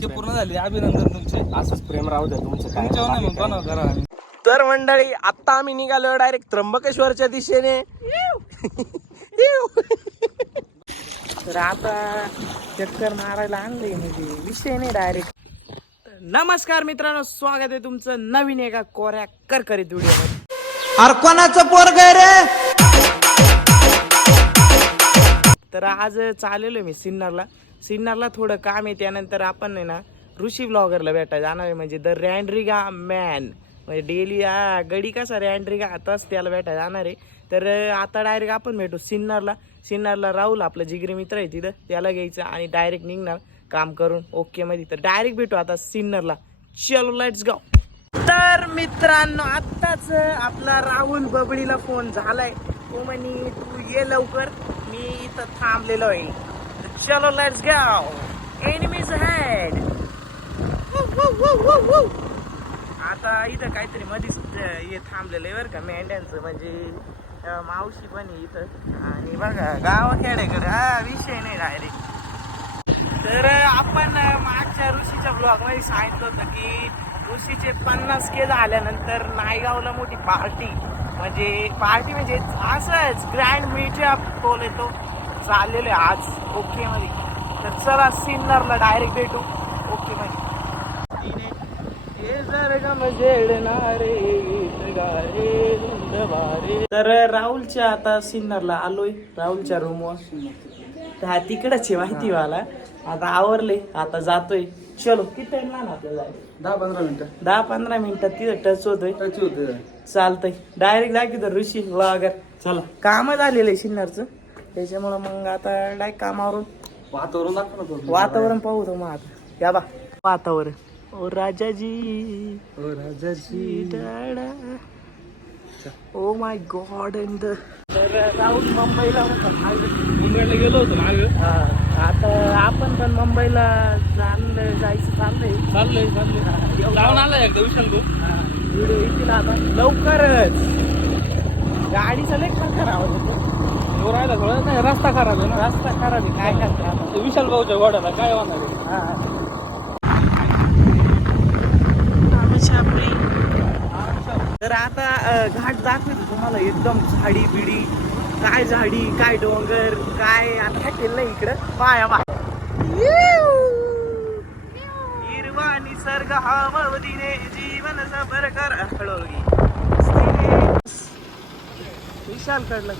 Task पूर्ण झाले अभिनंदन तुमचे. असंच प्रेम राहू द्या तुमचं काय तुमच्यावर नाही मग बाकी बनव करा आम्ही. तर मंडळी आता आम्ही निघालो डायरेक्ट त्र्यंबकेश्वरच्या दिशेने. तर आता चक्कर मारायला आणले म्हणजे विषय नाही डायरेक्ट नमस्कार मित्रांनो स्वागत आहे तुमचं नवीन एका कोऱ्या करकरीत व्हिडिओमध्ये. अरे कोणाचं पोरग रे? तर आज चाललेलो आहे मी सिन्नरला. सिन्नरला थोडं काम आहे त्यानंतर आपण आहे ना ऋषी ब्लॉगरला भेटायला जाणार आहे म्हणजे द रँड्रिगा मॅन म्हणजे डेली गडी कसा रँड्रिगा आताच त्याला भेटायला जाणार आहे. तर आता डायरेक्ट आपण भेटू सिन्नरला. सिन्नरला राहुल आपला जिगरी मित्र आहे तिथं त्याला घ्यायचं आणि डायरेक्ट निघणार काम करून. ओके मध्ये. तर डायरेक्ट भेटू आता सिन्नरला. चलो लेट्स गाव तर मित्रांनो आत्ताच आपला राहुल बबडीला फोन झालाय. तो म्हणे तू ये लवकर. इथं थांबलेलो आहे. चलो लेट्स गाव एनिमीज हेड आता इथं काहीतरी मधीच हे थांबलेलं आहे बरं का मेंढ्यांचं. म्हणजे मावशी पण आहे इथं. आणि बघा गाव गावाखेड्याकडे हा विषय नाही डायरेक्ट तर आपण मागच्या ऋषीच्या ब्लॉगमध्ये सांगितलं होतं की ऋषीचे पन्नास के झाल्यानंतर नायगावला मोठी पार्टी म्हणजे पार्टी म्हणजे असंच ग्रँड मीटअप बोल येतो. चाललेलो आहे आज. ओके मध्ये. तर चला सिन्नरला डायरेक्ट भेटू. ओके मध्ये. तर राहुलच्या आता सिन्नरला आलोय. राहुलच्या रूमवर हा तिकडच आहे माहिती मला आता आवरले. आता जातोय. चलो किती टाइम आपल्याला? जायला? दहा पंधरा मिनिटं. दहा पंधरा मिनिटात तिथं टच होतोय. टच होते चालतंय. डायरेक्ट दाखवतो ऋषी व्लॉगर चला. काम झालेलं आहे सिन्नरचं. त्याच्यामुळं मग आता डायरेक्ट कामावरून वातावरण दाखव ना थोडं. वातावरण पाहू तो मग आता. या बा. वातावरण. ओ राजाजी. हो, राजाजी. डाडा. ओ माय गॉड अँड तर राहुल मुंबईला होता. मुंबईला गेलो होतो हा, आता आपण पण मुंबईला जाणं जायचं चाललंय. चाललंय चाललंय. जाऊन आलाय एकदा विशाल भाऊ. व्हिडिओ येतील आता. लवकरच. गाडीचा लय खरखर आवाज येतो. एवढं राहिला थोडं. नाही रस्ता खराब आहे ना. रस्ता खराब आहे. काय करते आता? ते विशाल भाऊच्या घोड्याला काय होणार आहे? हा. तर आता घाट दाखवतो तुम्हाला. एकदम झाडी बिडी. काय झाडी काय डोंगर काय आता काय केलं इकडं? पाया बा हिरवा निसर्ग हवावतीने जीवन सफर कर. विशाल कडलं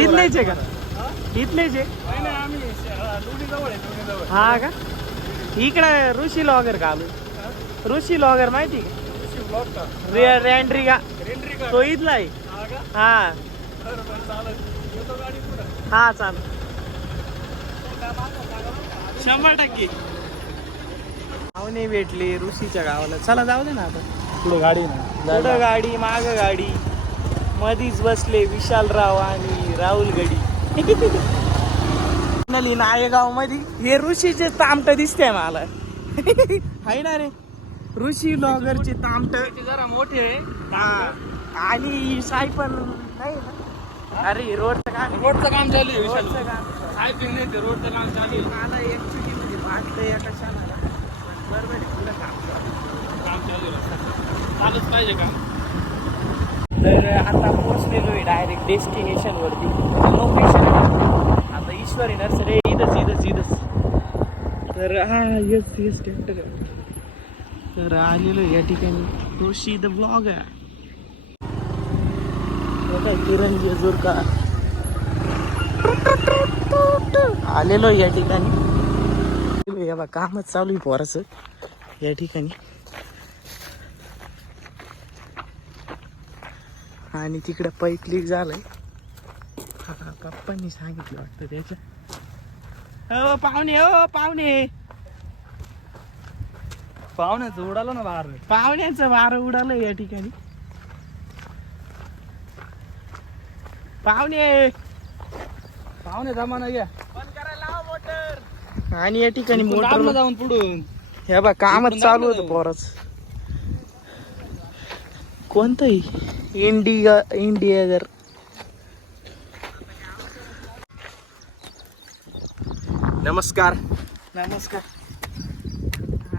इथलेच आहे का? इथलेच आहे हा का? इकडे ऋषी लॉगर का आलो? ऋषी लॉगर माहिती का? रे- रँड्री का तो इथला आहे. हा. हा चाल शंभर टक्के. पाहुणे भेटले ऋषीच्या गावाला. चला जाऊ दे ना आता. पुढे गाडी ना. पुढं गाडी माग गाडी. मधीच बसले विशालराव आणि राहुल गडी. फायनली नायगावमध्ये हे ऋषीचे तामट दिसते मला. आहे ना रे. ऋषी लॉगरचे तामट. जरा मोठे आहे. आणि साई पण नाही ना? अरे रोडचं काम रोडचं काम चालू आहे विशाल. रोडचं. काम पिन नाही ते रोडचं काम चालू आहे. मला ऍक्च्युली म्हणजे वाटतं या कशाला. बरोबर आहे पुढं काम चालू. काम चालू चालूच पाहिजे काम. तर आता पोहोचलेलो आहे डायरेक्ट डेस्टिनेशनवरती लोकेशन आता ईश्वरी नर्सरी इथंच इथंच इथंच. तर हा येस येस ट्रॅक्टर तर आलेलो आहे या ठिकाणी. तुळशी द ब्लॉग किरण जेजूरका आलेलो आहे या ठिकाणी. बाबा कामच चालू आहे पोराचं. या ठिकाणी. आणि तिकडं पाईप लीक झालंय. हा पप्पांनी सांगितलं वाटतं त्याच्या हो पाहुणे हो पाहुणे. पाहुण्याचं उडालं ना बाहेर पाहुण्याचं वारं उडालं या ठिकाणी. पाहुणे. पाहुणे जमाना घ्या. आणि या ठिकाणी मोटर जाऊन पुढून. हे बा कामच चालू होतं. पोराच. कोणतंही? इंडिया इंडिया नमस्कार नमस्कार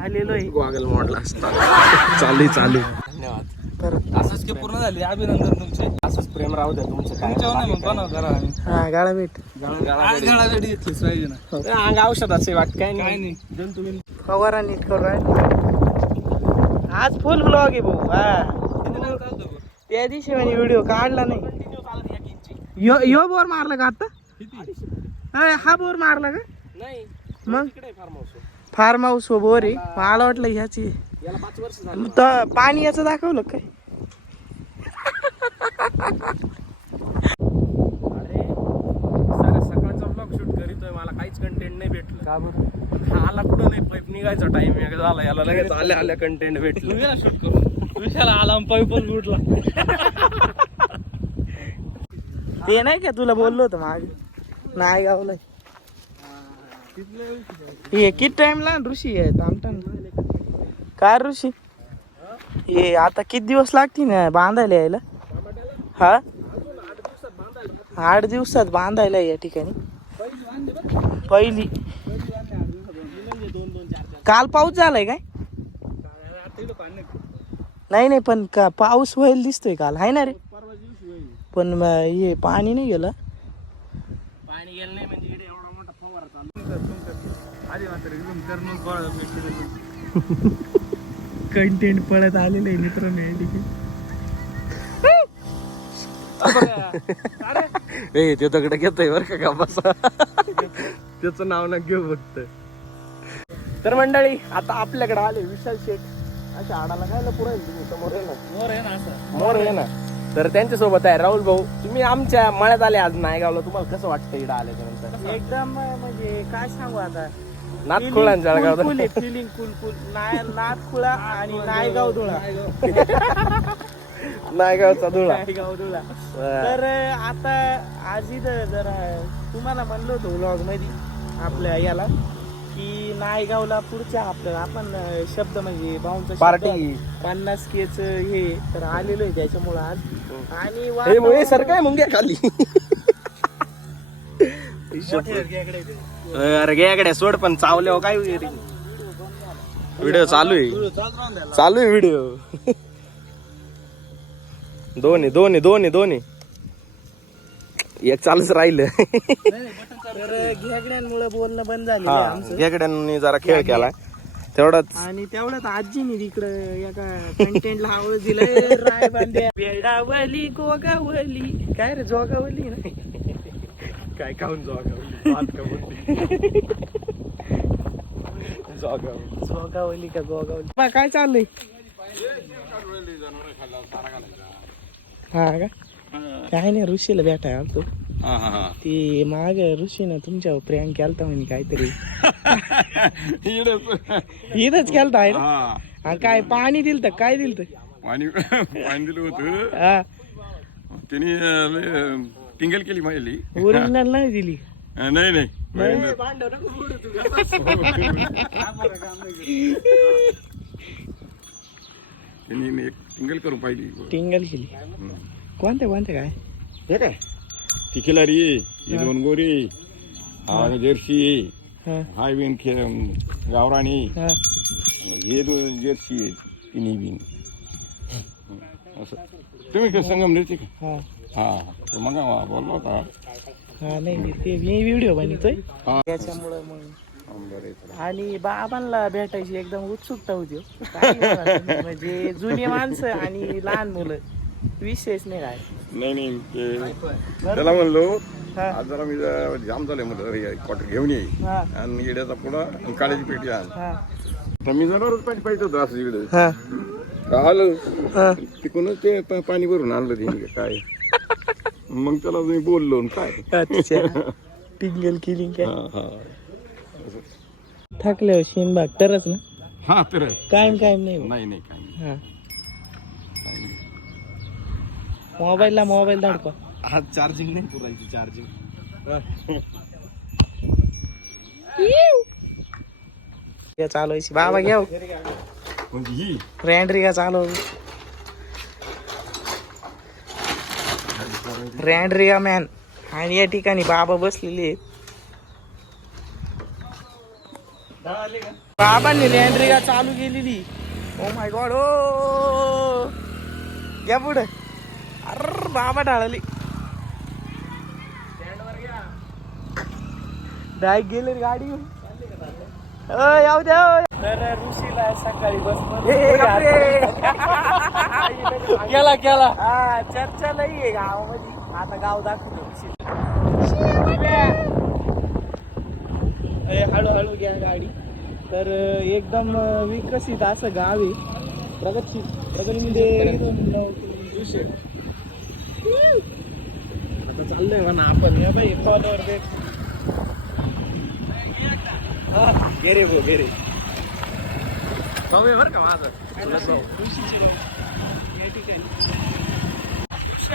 आलेलो आहे गॉगल मॉडला चालू चालू. धन्यवाद. परत असंच की पूर्ण झाली. अभिनंदन तुमचे. असंच प्रेम राहू द्या तुमचं काय. हा गाळा भेट. आज गाळावेडी घेतलीच पाहिजे ना. अंग औषधाचे वाट काय काय नाही. नाही जण तुम्ही. फवारा नीट करू. आज फुल ब्लॉग आहे भाऊ हा किती दिवस चालतो गं? त्या दिवशी म्हणे व्हिडिओ काढला नाही. यो यो बोर मारला का आता? अय, हा बोर मारला का? नाही मग? इकडे फार्म हाऊस फार्म हाऊस व बोर आहे. मला वाटलं ह्याची. आहे. याला पाच वर्ष झाली. तर पाणी याचं दाखवलं काय? अरे सारा सकाळचा ब्लॉग शूट करीतोय मला काहीच कंटेंट नाही भेटलं. का बरं? आला कुठं नाही पाईप निघायचा टाइम झाला याला लगेच आल्या आल्या कंटेंट भेटलं. शूट करू तुझ्याला आलाम पाईपच उठला. ते नाही का तुला बोललो होतं मागे? नाही गावलं हे किती टाइमला ऋषी आहे? थांबता काय ऋषी? हे आता किती दिवस लागतील ना बांधायला यायला? हा? आठ दिवसात बांधायला या ठिकाणी. पहिली. काल पाऊस झालाय काय? नाही नाही पण का पाऊस व्हायला दिसतोय काल. आहे ना रे. पण म- हे पाणी नाही गेलं. पाणी गेलं नाही म्हणजे इकडे एवढा मोठा फवारा चालू आधी मात्र एकदम करणं बळ कंटेंट पळत आलेलं आहे मित्रांनो या ठिकाणी ए ते दगड घेतोय बर का का बसा? त्याचं नाव ना घेऊ फक्त. तर मंडळी आता आपल्याकडे आले विशाल शेठ. अशा आडाला काय पुरा तुम्ही? समोर आहे ना. मोर आहे ना असं. मोर आहे ना. तर त्यांच्यासोबत आहे राहुल भाऊ. तुम्ही आमच्या मळ्यात आले आज नायगावला. तुम्हाला कसं वाटतं इकडे आल्याच्यानंतर एकदम म्हणजे काय सांगू आता? नातखुळा जळगाव फिलिंग कुल कुल नाथखुळा आणि नायगाव धुळा. नायगावचा धुळा. नायगाव धुळा. बरं. तर आता आज इथं जरा तुम्हाला म्हणलो होतो व्लॉगमध्ये आपल्या याला. की नायगावला पुढच्या आपल्याला आपण शब्द म्हणजे भाऊंचा पार्टी. पन्नास केच हे तर आलेलो आहे त्याच्यामुळं आज. आणि हे वातावरण- सर काय मुंग्या खाली. अरे गेकडे सोड पण चावले काय व्हिडिओ चालू आहे. चालू आहे व्हिडिओ. दोन्ही दोन्ही दोन्ही दोन्ही. एक चालूच राहिलं. तर घेगड्यांमुळे बोलणं बंद झालं हा आमचं. गेकड्यांनी जरा खेळ केला. तेवढाच. आणि तेवढ्यात आजीने तिकडं एका कंटेंटला आवाज दिलाय राय बांध्या बेडावली गोगावली. काय रे जोगावली नाही? काय खाऊन जोगावली? का गोगावली? बा, काय चाललंय? हा का? काय नाही ऋषीला भेटाय आलतो. ती माग ऋषीनं तुमच्यावर प्रियांक केलता म्हणे काहीतरी. इथंच केलता आहे ना? हा, काय पाणी दिलं तर काय दिलं तर पाणी पाणी दिलं होतं. त्यांनी अं, लय, अं, टिंगल केली माझी ओरिजिनल नाही दिली. नाही नाही. त्यांनी एक टिंगल करून पाहिली. टिंगल केली. कोणत्या कोणत्या काय हे काय ती खिलारी ही दोन गोरी हा जर्सी हा हाय बिन खे गावराणी हा हे दोन जर्सी तिन्ही बिन असं तुम्ही काय संगम नेते का हा हा ते मग बोललो होता हा नाही ते मी व्हिडिओ बनवतोय हा त्याच्यामुळं मग बरं आणि बाबांना भेटायची एकदम उत्सुकता होती हो. काही बोला तुम्ही. म्हणजे जुनी माणसं आणि लहान मुलं विशेष नाही काय नाही नाही ते त्याला म्हणलो हा. आज जरा मी जरा जाम झाले म्हटलं क्वार्टर घेऊन ये. हा. आणि येड्याचा पुढा आणि काळ्याची पेटी आण. हा. तर मी पाणी पाहिजे होतं असं इकडे. हा. आलं? हा. तिकडूनच ते प- पाणी भरून आणलं ते काय? मग त्याला मी बोललो आणि काय? अच्छा. टिंगल केली काय? हा हा. थकल्यावर शेनबाग तरच ना? हा तर. कायम कायम नाही नाही नाही काय नाही. हा काय नाही. मोबाईलला मोबाईल धाडका. हा चार्जिंग नाही पुरायची चार्जिंग. चालवायची बाबा ही. रँड्री का चालव रँड्रिगा मॅन आणि या ठिकाणी बाबा बसलेले आहेत. बाबांनी लँड्रिगा चालू केलेली. ओ माय गॉड ओ घ्या पुढे. बाबा ढाळली डायरेक्ट गेले गाडी याऊ द्या ऋषीला सकाळी बस केला केला हा चर्चा नाही आहे गावामध्ये आता गाव दाखवतो ऋषीला. हळूहळू घ्या गाडी तर एकदम विकसित असं गाव आहे प्रगतशील प्रगतीमध्ये आता चाललंय म्हणा आपण. या बाई कॉलवर भेट. गेरे गो गेरे बरं का माझं.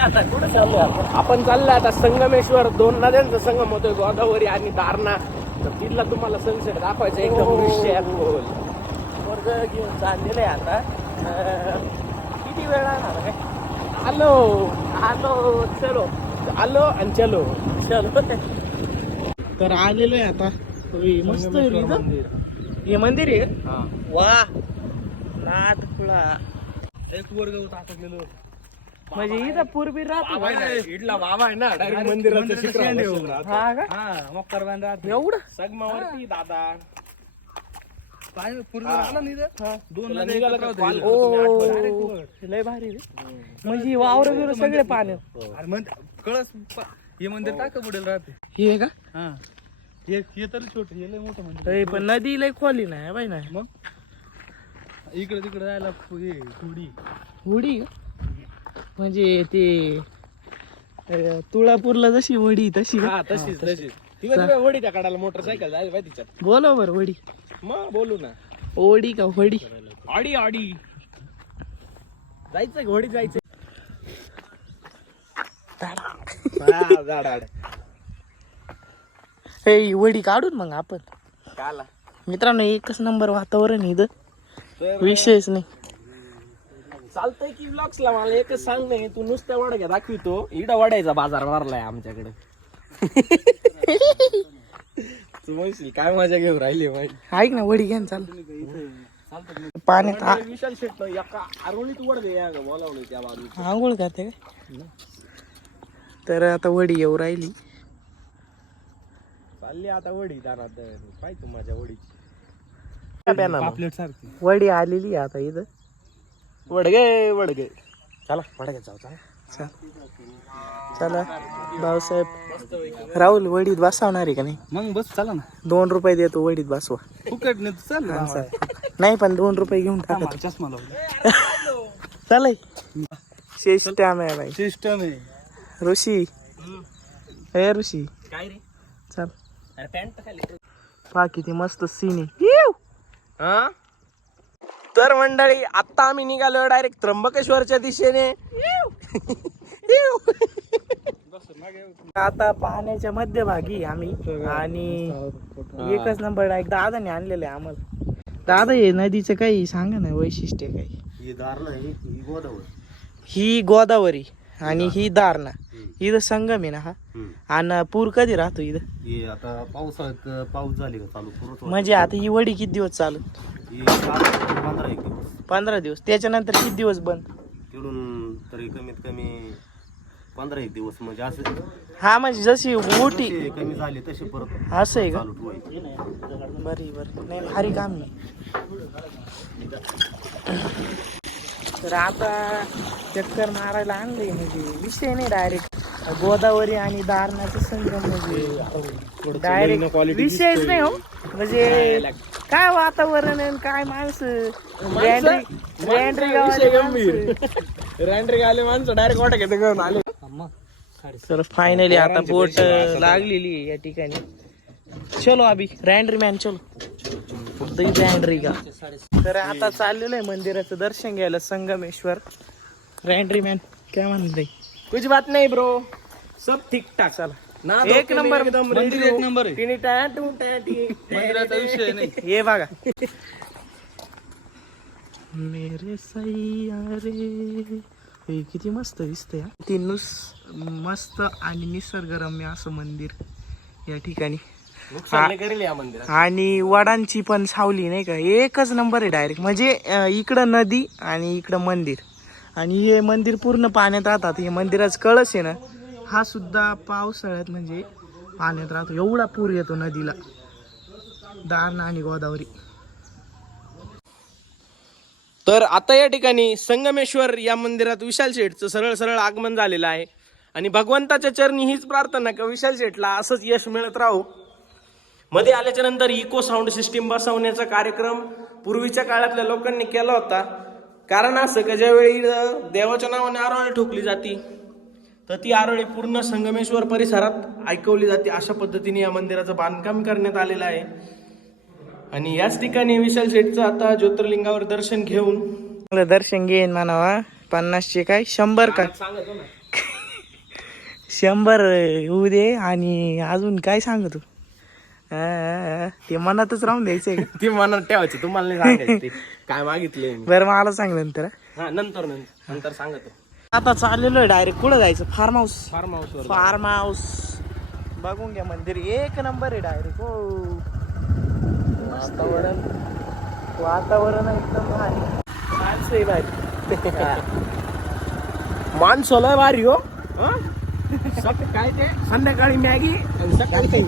आता कुठं चाललोय आपण? आपण चाललोय आता संगमेश्वर दोन नद्यांचा संगम होतोय गोदावरी आणि दारणा. तर तिथला तुम्हाला सनसेट दाखवायचा एकदम दृश्य वर्ग घेऊन चाललेलं आहे आता. किती वेळ लागणार काय आलो आलो चलो. आलो आणि चलो. चलो. तर आलेलो आहे आता. मस्त. हे मंदिर आहे? वा. नाथ खुळा एक वर्ग होता गेलो म्हणजे इथं पूर्वी राहतो? इडला बाबा आहे ना डायरेक्ट मंदिराचं एवढं? संगमावरती दादा. काय पूर्ण आला नाही एकत्र लय भारी रे. म्हणजे वावर बिवर सगळे पाण्यात अरे मग कळस प- हे मंदिर टाका बुडेल राहते. हे का? हा. हे हे तरी छोट हे लय मोठं मंदिर अय, पण नदी लय खोली नाही बाई नाही. मग? इकडे तिकडे जायला प- हे कुडी होडी? का? म्हणजे ते अं, तुळापूरला जशी वडी तशी का? हा तशीच ती वडी त्या काढायला मोटरसायकल जायला पाहिजे तिच्यात. बोला बर वडी मग बोलू ना. ओडी का वडी ऑडी ऑडी जायचंय घोडी जायचंय? हा, आड. वडी काढून मग आपण. काला. मित्रांनो एकच नंबर वातावरण इथं. विषयच नाही. चालतंय की vlogs ला मला एकच सांग नाही तू नुसत्या वड्या दाखवितो. इडा वड्याचा बाजार भरलाय आमच्याकडे. तू म्हणशील काय मजा घेऊन राहिली माहिती ऐक ना वडी घ्या ना, चाल पाण्यात आ- विशाल शेट एका आरोळीत वड दे या बोलावलं त्या बाजू आंघोळ करते का? तर आता वडी येऊ राहिली. चालली आता वडी दारात पाहिजे माझ्या वडीची. पापलेट सारखी. वडी आलेली आहे आता इथं. वडगे वडगे. चला वडगे जाऊ चला. चल. चला भाऊसाहेब राहुल वडीत बसवणार आहे का नाही? मग बस चला ना. दोन रुपये देतो वडीत बसवा. फुकट नाही चल नाही पण दोन रुपये घेऊन टाका चष्मा लावला चालय शेष टॅम आहे बाई. सिस्टम आहे. ऋषी. हे ऋषी. काय रे? चल. अरे पॅन्ट खाली. किती मस्त सीन आहे. हा? तर मंडळी आता आम्ही निघालो डायरेक्ट त्र्यंबकेश्वरच्या दिशेने. आता पाण्याच्या मध्यभागी आम्ही आणि एकच नंबर एक दादाने आणलेलं आहे आम्हाला. दादा हे नदीचं काही सांगा ना वैशिष्ट्य काही. ही दारणा गोदावरी. ही गोदावरी आणि ही दारणा इथं संगम आहे ना हा. आणि पूर कधी राहतो इथं? हे आता पाऊस झाली का चालू? पुरत म्हणजे आता ही वडी किती दिवस चालत ही पंधरा एक दिवस. पंधरा दिवस. त्याच्यानंतर किती दिवस बंद? तिकडून तरी कमीत कमी पंधरा एक दिवस म्हणजे असं. हा म्हणजे जशी मोठी. कमी झाले तसे परत असं आहे का? चालू ठेवायचे. बरी बरी. नाही भारी काम आहे. तर आता चक्कर मारायला आणलंय म्हणजे विषय नाही डायरेक्ट गोदावरी आणि दारणाचं संगम म्हणजे डायरेक्ट विषयच नाही हो. म्हणजे काय वातावरण आहे आणि काय माणसं? रँड्री रँड्री गावाले माणसं. रँड्रिक आले माणसं डायरेक्ट वाटा घेते घेऊन आले. तर फायनली आता बोट लागलेली आहे या ठिकाणी. चलो अभि रँड्री मॅन चलो. दी रँड्री का तर आता चाललेलं आहे मंदिराचं दर्शन घ्यायला संगमेश्वर. रँड्री मॅन काय म्हणते? कुछ बात नाही ब्रो सब ठीक ठाक चला. ना एक नंबर मंदिर एक नंबर आहे. टू टा टी. मंदिराचा विषय नाही. हे बघा. मेरे सैया रे. हे किती मस्त दिसतंय हा. किती नुस मस्त आणि निसर्गरम्य असं मंदिर या ठिकाणी. नुकसान नाही करेल या मंदिरात. आणि वडांची पण सावली नाही का? एकच नंबर आहे डायरेक्ट म्हणजे अं, इकडं नदी आणि इकडं मंदिर. आणि हे मंदिर पूर्ण पाण्यात राहतात. हे मंदिराचं कळस आहे ना. हा सुद्धा पावसाळ्यात म्हणजे पाण्यात राहतो. एवढा पूर येतो नदीला. दारणा आणि गोदावरी. तर आता या ठिकाणी संगमेश्वर या मंदिरात विशाल शेठचं सरळ सरळ आगमन झालेलं आहे. आणि भगवंताच्या चरणी हीच प्रार्थना का विशाल शेठला असंच यश मिळत राहो. मध्ये आल्याच्यानंतर इको साऊंड सिस्टीम बसवण्याचा कार्यक्रम पूर्वीच्या काळातल्या लोकांनी केला होता. कारण असं का ज्यावेळी देवाच्या नावाने आरोळी ठोकली जाती तर ती आरोळी पूर्ण संगमेश्वर परिसरात ऐकवली जाते. अशा पद्धतीने या मंदिराचं बांधकाम करण्यात आलेलं आहे. आणि याच ठिकाणी विशाल शेठचं आता ज्योतिर्लिंगावर दर्शन घेऊन दर्शन घेईन म्हणावा. पन्नासचे काय? शंभर का? शंभर होऊ दे. आणि अजून काय सांगतो अं, ते मनातच राहून द्यायचंय ती मनात ठेवायची. तुम्हाला नाही सांगायचं ते. काय मागितले बरं मला सांग नंतर. नंतर नंतर. नंतर सांगतो. आता चाललेलो आहे डायरेक्ट कुठं जायचं? फार्म हाऊस फार्म हाऊसवर फार्म हाऊस बघून घ्या मंदिर. एक नंबर आहे डायरेक्ट हो. वातावरण. वातावरण एकदम भारी. माणसं आहे भारी माणसं लय भारी हो. काय ते संध्याकाळी मॅगी आणि सकाळी